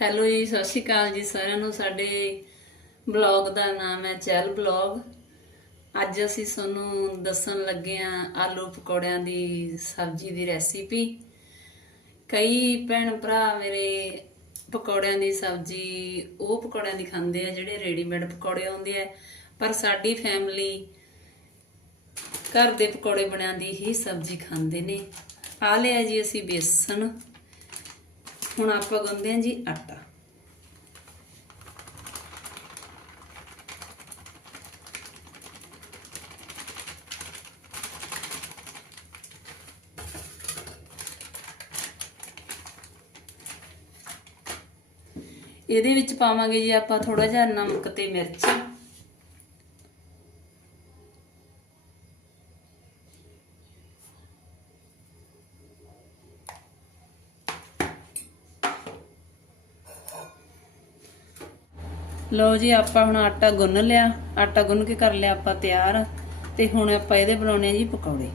Hello ਜੀ, ਸਤਿ ਸ਼੍ਰੀ ਅਕਾਲ ਜੀ ਸਾਰਿਆਂ ਨੂੰ। ਸਾਡੇ ਬਲੌਗ ਦਾ ਨਾਮ ਹੈ ਚੈਲ ਬਲੌਗ। ਅੱਜ ਅਸੀਂ ਤੁਹਾਨੂੰ ਦੱਸਣ ਲੱਗੇ ਆ ਆਲੂ ਪਕੌੜਿਆਂ ਦੀ ਸਬਜ਼ੀ ਦੀ ਰੈਸਿਪੀ। ਕਈ ਭੈਣ ਭਰਾ ਮੇਰੇ ਪਕੌੜਿਆਂ ਦੀ ਸਬਜ਼ੀ, ਉਹ ਪਕੌੜਿਆਂ ਦੀ ਖਾਂਦੇ ਆ, ਜਿਹੜੇ ਰੈਡੀਮੇਡ ਪਕੌੜੇ ਆਉਂਦੇ ਆ। ਪਰ ਸਾਡੀ ਫੈਮਿਲੀ ਘਰ ਦੇ ਪਕੌੜੇ ਬਣਿਆਂ ਦੀ ਹੀ ਸਬਜ਼ੀ ਖਾਂਦੇ ਨੇ। ਆ ਲਿਆ ਜੀ ਅਸੀਂ ਬੇਸਣ ਹੁਣ ਆਪਾਂ ਗੁੰਨਦੇ ਹਾਂ ਜੀ ਆਟਾ। ਇਹਦੇ ਵਿੱਚ ਪਾਵਾਂਗੇ ਜੀ ਆਪਾਂ ਥੋੜਾ ਜਿਹਾ ਨਮਕ ਤੇ ਮਿਰਚ। ਲਓ ਜੀ, ਆਪਾਂ ਹੁਣ ਆਟਾ ਗੁੰਨ ਲਿਆ। ਆਟਾ ਗੁੰਨ ਕੇ ਕਰ ਲਿਆ ਆਪਾਂ ਤਿਆਰ। ਤੇ ਹੁਣ ਆਪਾਂ ਇਹਦੇ ਬਣਾਉਣੇ ਆ ਜੀ ਪਕੌੜੇ।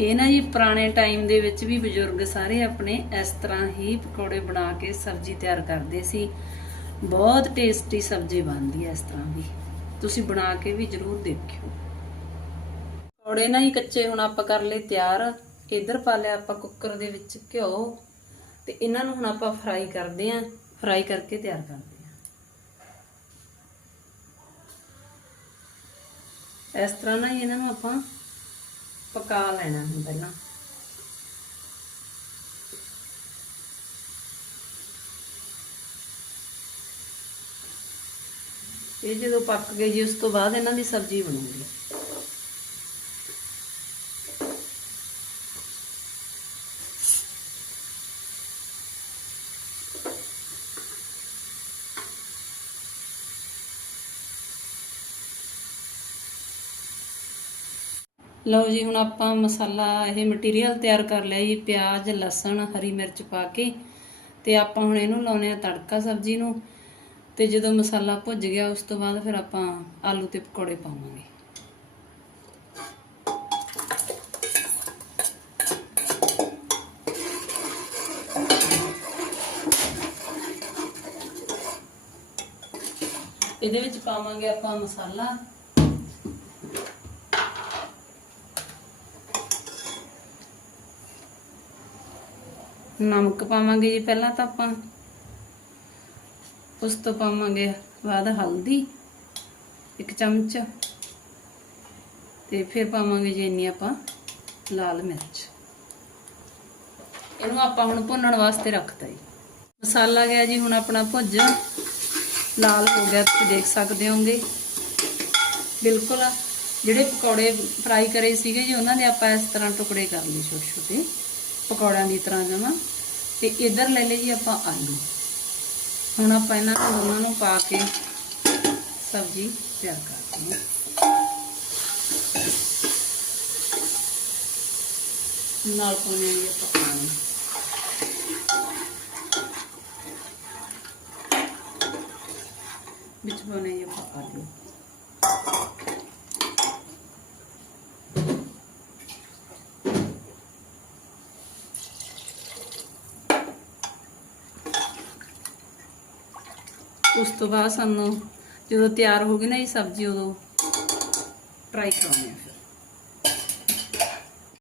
ਇਹ ਨਾ ਜੀ ਪੁਰਾਣੇ ਟਾਈਮ ਦੇ ਵਿੱਚ ਵੀ ਬਜ਼ੁਰਗ ਸਾਰੇ ਆਪਣੇ ਇਸ ਤਰ੍ਹਾਂ ਹੀ ਪਕੌੜੇ ਬਣਾ ਕੇ ਸਬਜ਼ੀ ਤਿਆਰ ਕਰਦੇ ਸੀ। ਬਹੁਤ ਟੇਸਟੀ ਸਬਜ਼ੀ ਬਣਦੀ ਹੈ ਇਸ ਤਰ੍ਹਾਂ ਵੀ ਤੁਸੀਂ ਬਣਾ ਕੇ ਵੀ ਜਰੂਰ ਦੇਖਿਓ। ਪਕੌੜੇ ਨਾ ਹੀ ਕੱਚੇ ਹੁਣ ਆਪਾਂ ਕਰ ਲਏ ਤਿਆਰ। ਇਧਰ ਪਾ ਲਿਆ ਆਪਾਂ ਕੁੱਕਰ ਦੇ ਵਿੱਚ ਘਿਓ। ਤੇ ਇਹਨਾਂ ਨੂੰ ਹੁਣ ਆਪਾਂ ਫਰਾਈ ਕਰਦੇ ਆਂ ਫਰਾਈ ਕਰਕੇ ਤਿਆਰ ਕਰਦੇ ਆਂ ਇਸ ਤਰ੍ਹਾਂ ਨਾ ਹੀ ਇਹਨਾਂ ਨੂੰ ਆਪਾਂ ਪਕਾ ਲੈਣਾ ਹੁਣ ਪਹਿਲਾਂ। ਇਹ ਜਦੋਂ ਪੱਕ ਗਏ ਜੀ, ਉਸ ਤੋਂ ਬਾਅਦ ਇਹਨਾਂ ਦੀ ਸਬਜ਼ੀ ਬਣੂਗੀ। ਲਓ ਜੀ, ਹੁਣ ਆਪਾਂ ਮਸਾਲਾ ਇਹ ਮਟੀਰੀਅਲ ਤਿਆਰ ਕਰ ਲਿਆ ਜੀ, ਪਿਆਜ਼, ਲਸਣ, ਹਰੀ ਮਿਰਚ ਪਾ ਕੇ ਤੇ ਆਪਾਂ ਹੁਣ ਇਹਨੂੰ ਲਾਉਨੇ ਆ ਤੜਕਾ ਸਬਜ਼ੀ ਨੂੰ ਤੇ ਜਦੋਂ ਮਸਾਲਾ ਭੁੱਜ ਗਿਆ, ਉਸ ਤੋਂ ਬਾਅਦ ਫਿਰ ਆਪਾਂ ਆਲੂ ਤੇ ਪਕੌੜੇ ਪਾਵਾਂਗੇ। ਇਹਦੇ ਵਿੱਚ ਪਾਵਾਂਗੇ ਆਪਾਂ ਮਸਾਲਾ। ਨਮਕ ਪਾਵਾਂਗੇ ਜੀ ਪਹਿਲਾਂ ਤਾਂ ਆਪਾਂ। ਉਸ ਤੋਂ ਪਾਵਾਂਗੇ ਬਾਅਦ ਹਲਦੀ, ਇੱਕ ਚਮਚ। ਤੇ ਫਿਰ ਪਾਵਾਂਗੇ ਜੀ ਇੰਨੀ ਆਪਾਂ ਲਾਲ ਮਿਰਚ। ਇਹਨੂੰ ਆਪਾਂ ਹੁਣ ਭੁੰਨਣ ਵਾਸਤੇ ਰੱਖਤਾ ਜੀ। ਮਸਾਲਾ ਗਿਆ ਜੀ ਹੁਣ ਆਪਣਾ ਭੁੱਜ। ਲਾਲ ਹੋ ਗਿਆ, ਤੁਸੀਂ ਦੇਖ ਸਕਦੇ ਹੋਗੇ ਬਿਲਕੁਲ ਜਿਹੜੇ ਪਕੌੜੇ ਫਰਾਈ ਕਰੇ ਸੀਗੇ ਜੀ, ਉਹਨਾਂ ਦੇ ਆਪਾਂ ਇਸ ਤਰ੍ਹਾਂ ਟੁਕੜੇ ਕਰ ਲਏ ਛੋਟੇ ਛੋਟੇ ਪਕੌੜਿਆਂ ਦੀ ਤਰ੍ਹਾਂ ਜਮਾ ਤੇ ਇਧਰ ਲੈ ਲਈ ਜੀ ਆਪਾਂ ਆਲੂ। ਹੁਣ ਆਪਾਂ ਇਹਨਾਂ ਨੂੰ ਦੋਨਾਂ ਨੂੰ ਪਾ ਕੇ ਸਬਜ਼ੀ ਤਿਆਰ ਕਰਦੇ ਹਾਂ। ਨਾਲ ਪਾਉਣੇ ਜੀ ਆਪਾਂ ਪਾਣੀ। ਵਿੱਚ ਪਾਉਣੇ ਜੀ ਆਪਾਂ ਆਲੂ। ਉਸ ਤੋਂ ਬਾਅਦ ਸਾਨੂੰ ਜਦੋਂ ਤਿਆਰ ਹੋ ਗਈ ਨਾ ਇਹ ਸਬਜ਼ੀ, ਉਦੋਂ ਟਰਾਈ ਕਰਾਉਂਦੇ ਆ ਫਿਰ।